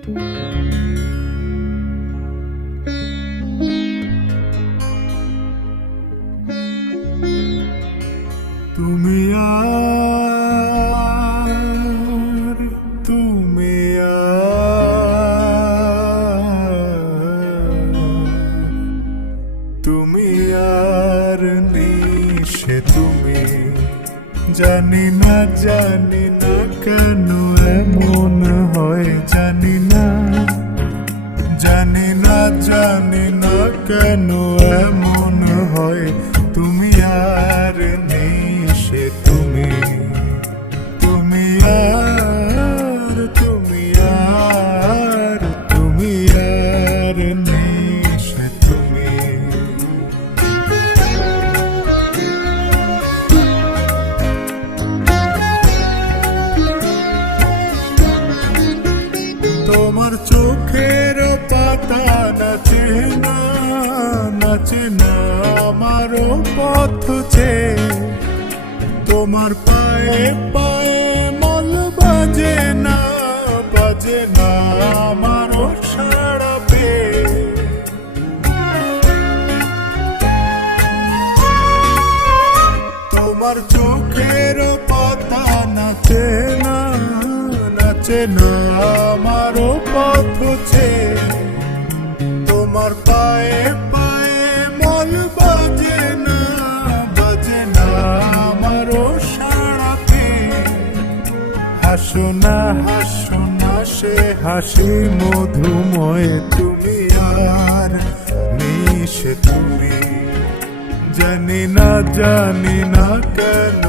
তুমি আর তুমি তুমি আর নিশে তুমি জানি না কেন এমন হয় জানি না কেন এমন হয় তুমি আর নিশে তুমি আর নিশে তুমি তোমার চোখের পাতা নাচে না আমার পথ চেয়ে তোমার পায়ে পায়ে মল বাজে না আমার সাড়া পেয়ে তোমার চোখের পাতা নাচে না আমার পথ চেয়ে তোমার পায়ে পায়ে মল বাজে না আমার সাড়া পেয়ে হাসো না সে হাসি মধুময় তুমি আর নিশে তুমি জানি না কেন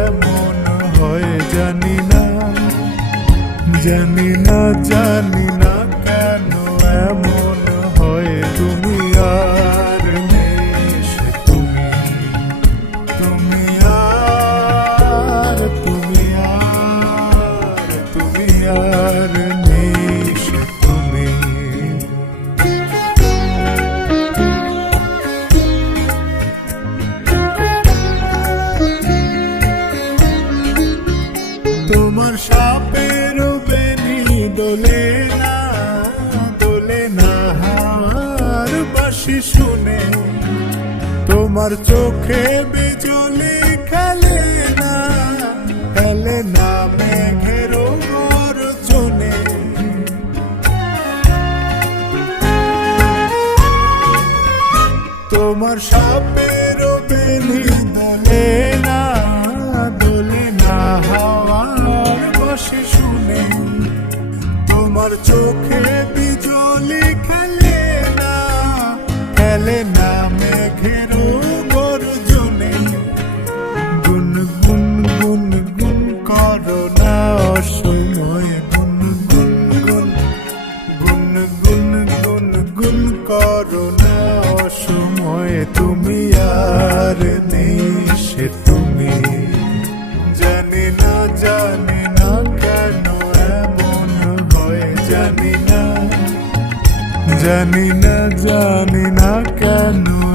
এমন হয় জানি না কেন এমন হয় তুমি আর নিশে তুমি আর নিশে তুমি তোমার সাপের বেনি দোলে না হাওয়ার বাঁশি শুনে তোমার চোখে বিজলি খেলে না মেঘের গর্জনে তোমার সাপের বেনি দোলে না হাওয়ার বাঁশি শুনে তোমার চোখে বিজলি খেলে না মেঘের গর্জনে গুন করো না অসময় গুন করো না অসময় তুমি আর নিশে তুমি জানি না কেন এমন হয় জানি না কেন